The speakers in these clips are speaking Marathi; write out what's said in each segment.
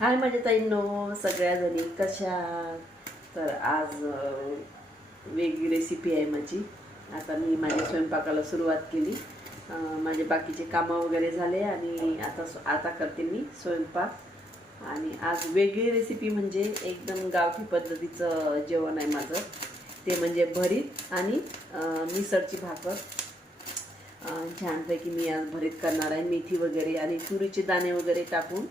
हाय माझ्या ताईंनो सगळ्या जणी कशा तर आज वेगळी रेसिपी आहे माझी. आता मी माझ्या स्वयंपाकाला सुरुवात केली. माझे बाकीचे कामं वगैरे झाले आणि आता आता करते मी स्वयंपाक. आणि आज वेगळी रेसिपी म्हणजे एकदम गावठी पद्धतीचं जेवण आहे माझं. ते म्हणजे भरीत आणि मिसळची भाकर. छानपैकी मी आज भरीत करणार आहे. मेथी वगैरे आणि तुरीचे दाणे वगैरे टाकून.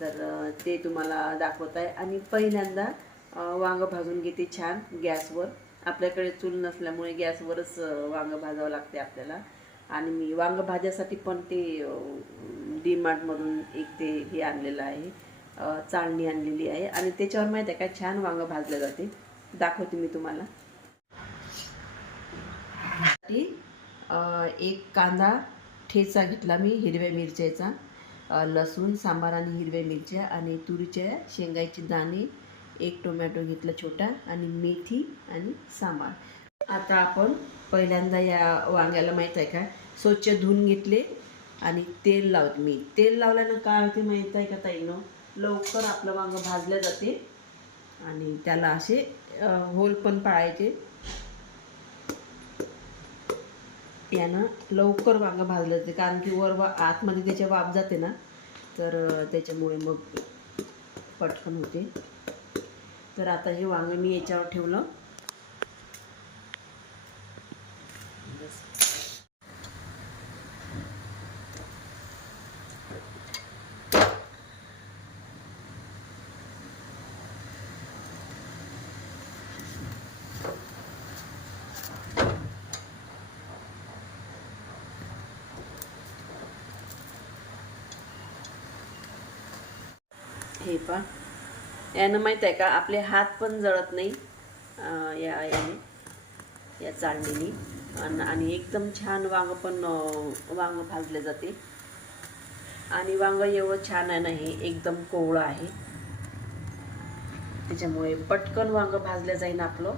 तर ते तुम्हाला दाखवत आहे आणि पहिल्यांदा वांग वांगं भाजून घेते छान गॅसवर. आपल्याकडे चूल नसल्यामुळे गॅसवरच वांगं भाजावं लागते आपल्याला. आणि मी वांगं भाज्यासाठी पण ते डी मार्टमधून एक ते हे आणलेलं आहे. चाळणी आणलेली आहे. आणि त्याच्यावर माहीत आहे का छान वांगं भाजलं जाते. दाखवते मी तुम्हाला. एक कांदा ठेचा घेतला मी हिरव्या मिरच्याचा. लसूण सांबार आणि हिरव्या मिरच्या आणि तुरीच्या शेंगायचे दाणे एक टोमॅटो घेतला छोटा आणि मेथी आणि सांबार. आता आपण पहिल्यांदा या वांग्याला माहीत आहे का? स्वच्छ धुवून घेतले आणि तेल लावते मी. तेल लावल्यानं काय होते माहीत आहे का ताईनो? लवकर आपलं वांगं भाजलं जाते आणि त्याला असे होल पण पाळायचे. यानं लवकर वांगं भाजलं जाते. कारण की वर वा आतमध्ये त्याच्या वाफ जाते ना तर त्याच्यामुळे मग पटकन होते. तर आता हे वांगं मी याच्यावर ठेवलं. हे पा यानं माहीत आहे का आपले हात पण जळत नाही या याने या चाळणीने आणि एकदम छान वांग पण वांग भाजले जाते. आणि वांग एवढं छान आहे ना हे एकदम कोवळं आहे. त्याच्यामुळे पटकन वांग भाजलं जाईन आपलं.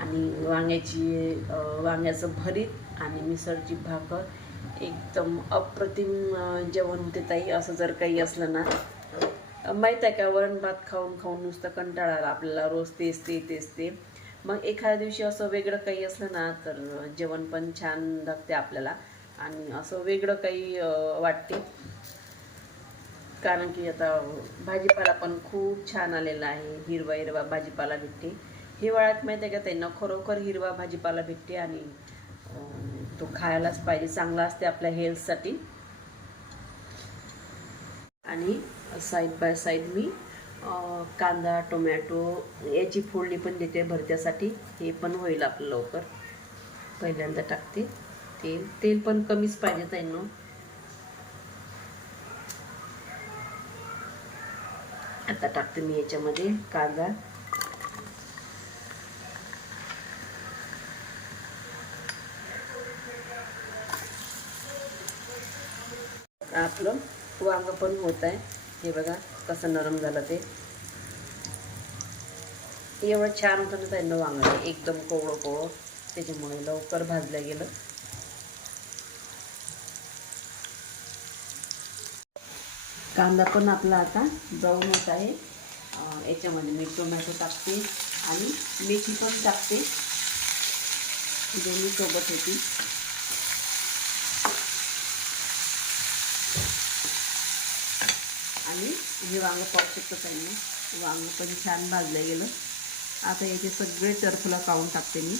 आणि वांग्याची वांग्याचं भरीत आणि मिसळची भाकर एकदम अप्रतिम जेवण होते ताई असं जर काही असलं ना. माहीत आहे का वरण भात खाऊन खाऊन नुसतं कंटाळा आला आपल्याला रोज तेच ते तेच ते. मग एखाद्या दिवशी असं वेगळं काही असलं ना तर जेवण पण छान लागते आपल्याला. आणि असं वेगळं काही वाटते. कारण की आता भाजीपाला पण खूप छान आलेला आहे हिरवा हिरवा भाजीपाला भेटते. हिवाळ्यात माहिती आहे का त्यांना खरोखर हिरवा भाजीपाला भेटते आणि तो खायलाच पाहिजे चांगला असते आपल्या हेल्थसाठी आणि साईड बाय साईड मी कांदा टोमॅटो याची फोडणी पण देते भरत्यासाठी. हे पण होईल आपलं लवकर. पहिल्यांदा टाकते. तेल तेल पण कमीच पाहिजे त्यांना आता टाकते मी याच्यामध्ये कांदा. आपलं वांग पण होत आहे. हे बघा कसं नरम झालं ते. एवढं छान होतं ना त्यांना वांगलं एकदम कोवळं कोवळं. त्याच्यामुळे लवकर भाजलं गेलं. कांदा पण आपला आता ब्राऊन होत आहे याच्यामध्ये मी टोमॅटो टाकते आणि मेथी पण टाकते. दोन्ही सोबत होती आणि हे वांगं पाहू शकतो त्यांना वांगं पण छान भाजलं गेलं. आता याचे सगळे टरफुला काढून टाकते मी.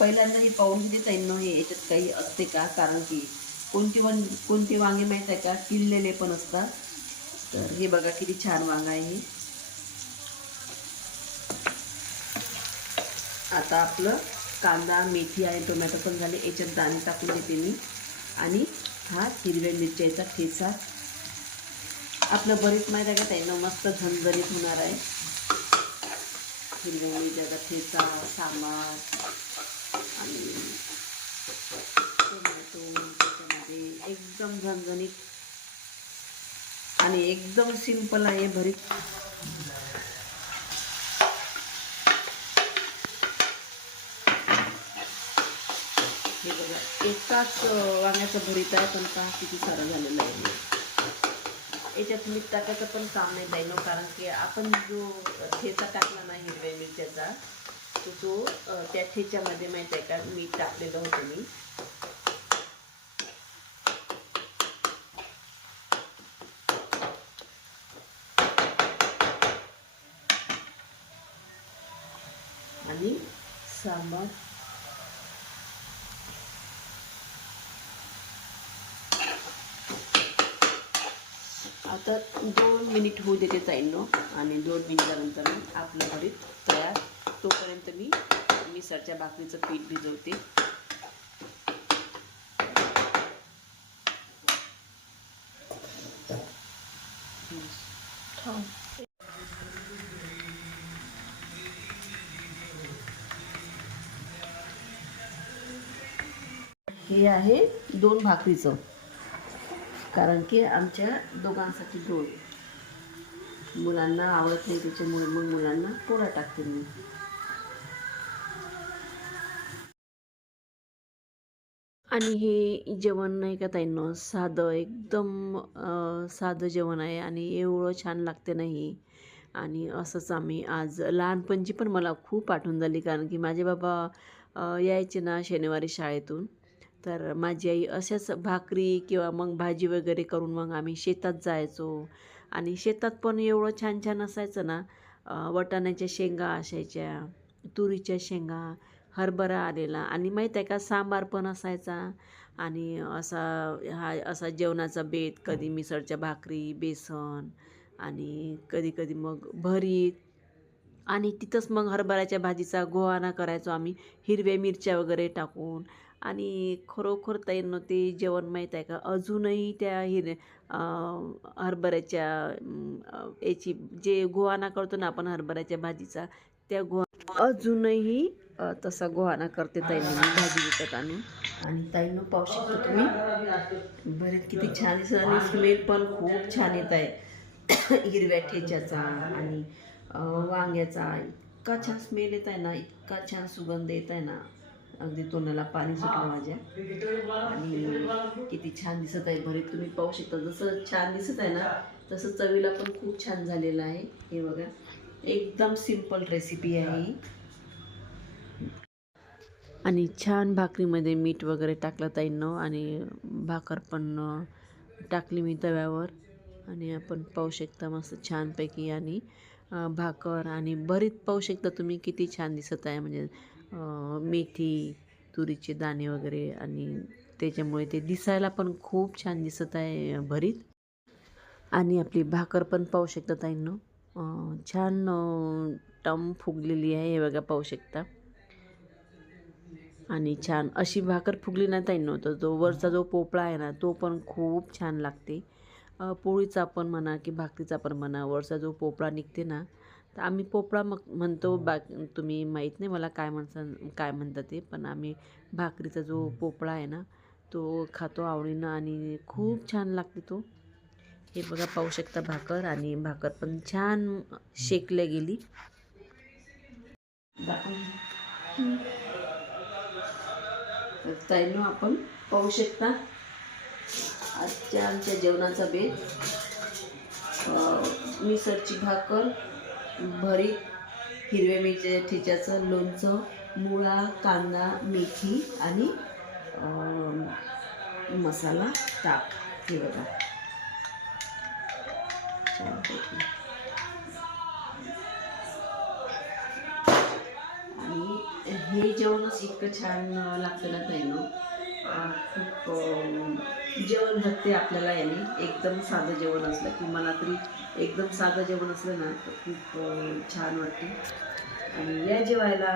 पहिल्यांदा हे पाहून घेते ताईंनो हे याच्यात काही असते का? कारण की कोणती वन कोणती वांगे माहीत आहे का? किल्लेले पण असतात. तर हे बघा किती छान वांग आहे आता आपलं कांदा मेथी आणि टोमॅटो पण झाले. याच्यात दाणे टाकून घेते मी. आणि हा हिरव्या मिरच्याचा ठेचा. आपलं बरीच माहीत आहे का त्यांना मस्त झणझणीत होणार आहे. हिरव्या मिरच्याचा ठेचा सांबार आणि टोमॅटो त्याच्यामध्ये एकदम झणझणीत आणि एकदम सिंपल आहे भरीत. हे बघा एकाच तास वांग्याचं भरीत आहे पण पहा किती सारं झालेलं आहे. याच्यात मीठ टाकायचं पण काम नाही जाईल हो, कारण की आपण जो ठेचा टाकला नाही हिरव्या मिरच्याचा तो जो त्या ठेच्यामध्ये माहीत आहे का? मीठ टाकलेलं होतं मी. आणि सांबार. आता दोन मिनिट होऊ देते ताईंनो. आणि दोन मिनिटानंतर मग आपलं भरीत तयार तोपर्यंत मी मिसळच्या भाकरीचं पीठ भिजवते. हे आहे दोन भाकरीचं कारण की आमच्या दोघांसाठी दोन. मुलांना आवडत नाही त्याच्यामुळे मग मुलांना पोळा टाकते मी. आणि हे जेवण नाही का ताईंनो? साधं एकदम साधं जेवण आहे आणि एवढं छान लागते नाही आणि असंच आम्ही आज लहानपणची पण मला खूप आठवण झाली कारण की माझे बाबा यायचे ना शनिवारी शाळेतून. तर माझी आई अशाच भाकरी किंवा मग भाजी वगैरे करून मग आम्ही शेतात जायचो. आणि शेतात पण एवढं छान छान असायचं ना वटाण्याच्या वाटाण्याच्या शेंगा असायच्या तुरीच्या शेंगा हरभरा आलेला. आणि माहीत आहे का सांबार पण असायचा. आणि असा हा असा जेवणाचा बेत कधी मिसळच्या भाकरी बेसन आणि कधी कधी मग भरीत आणि तिथंच मग हरभऱ्याच्या भाजीचा गोहाणा करायचो आम्ही. हिरव्या मिरच्या वगैरे टाकून. आणि खरोखर ताईंनो ते जेवण माहीत आहे का अजूनही त्या हिर हरभऱ्याच्या याची जे गोहाणा करतो ना आपण हरभऱ्याच्या भाजीचा त्या गोहा अजूनही तसा गोहाणा करते ताईंनो. मी भाजी विकत आणून आणि ताईनं पाहू शकता तुम्ही बरेच किती छान दिसत आणि स्मेल पण खूप छान येत आहे. हिरव्या ठेच्याचा आणि वांग्याचा. इतका छान स्मेल येत आहे ना इतका छान सुगंध येत आहे ना. अगदी तोंडाला पाणी सुटलं माझ्या. आणि किती छान दिसत आहे. भरीत तुम्ही पाहू शकता जसं छान दिसत आहे ना तसं चवीला पण खूप छान झालेलं आहे. हे बघा एकदम सिंपल रेसिपी आहे ही. आणि छान भाकरीमध्ये मीठ वगैरे टाकलं ताईनं आणि भाकर पण टाकली मी तव्यावर. आणि आपण पाहू शकता मस्त छानपैकी आणि भाकर आणि भरीत पाहू शकता तुम्ही किती छान दिसत आहे. म्हणजे मेथी तुरीचे दाणे वगैरे आणि त्याच्यामुळे ते दिसायला पण खूप छान दिसत आहे भरीत. आणि आपली भाकर पण पाहू शकता ताईंनो. छान टम फुगलेली आहे हे बघा पाहू शकता. आणि छान. अशी भाकर फुगली नाही ताईंनो तर जो वरचा जो पोपळा आहे ना तो पण खूप छान लागते. पोळीचा पण म्हणा की भाकरीचा पण म्हणा वरचा जो पोपळा निघते ना तर आम्ही पोपळा मग म्हणतो बा तुम्ही माहीत नाही मला काय म्हणता काय म्हणतात ते पण आम्ही भाकरीचा जो पोपळा आहे ना तो खातो आवडीनं आणि खूप छान लागते तो. हे बघा पाहू शकता भाकर आणि भाकर पण छान शेकल्या गेली. तर ताईनो आपण पाहू शकता आजच्या आमच्या जेवणाचा बेत. मिसरची मिसळची भाकर भरीत हिरव्या मिरच्या ठेच्याचं लोणचं मुळा कांदा मेथी आणि मसाला ताक. हे बघा. हे जेवणच इतकं छान लागतं ना ताईनो खूप जेवण भरते आपल्याला याने. एकदम साधं जेवण असलं की मला तरी एकदम साधं जेवण असलं ना तर खूप छान वाटते. आणि या जेवायला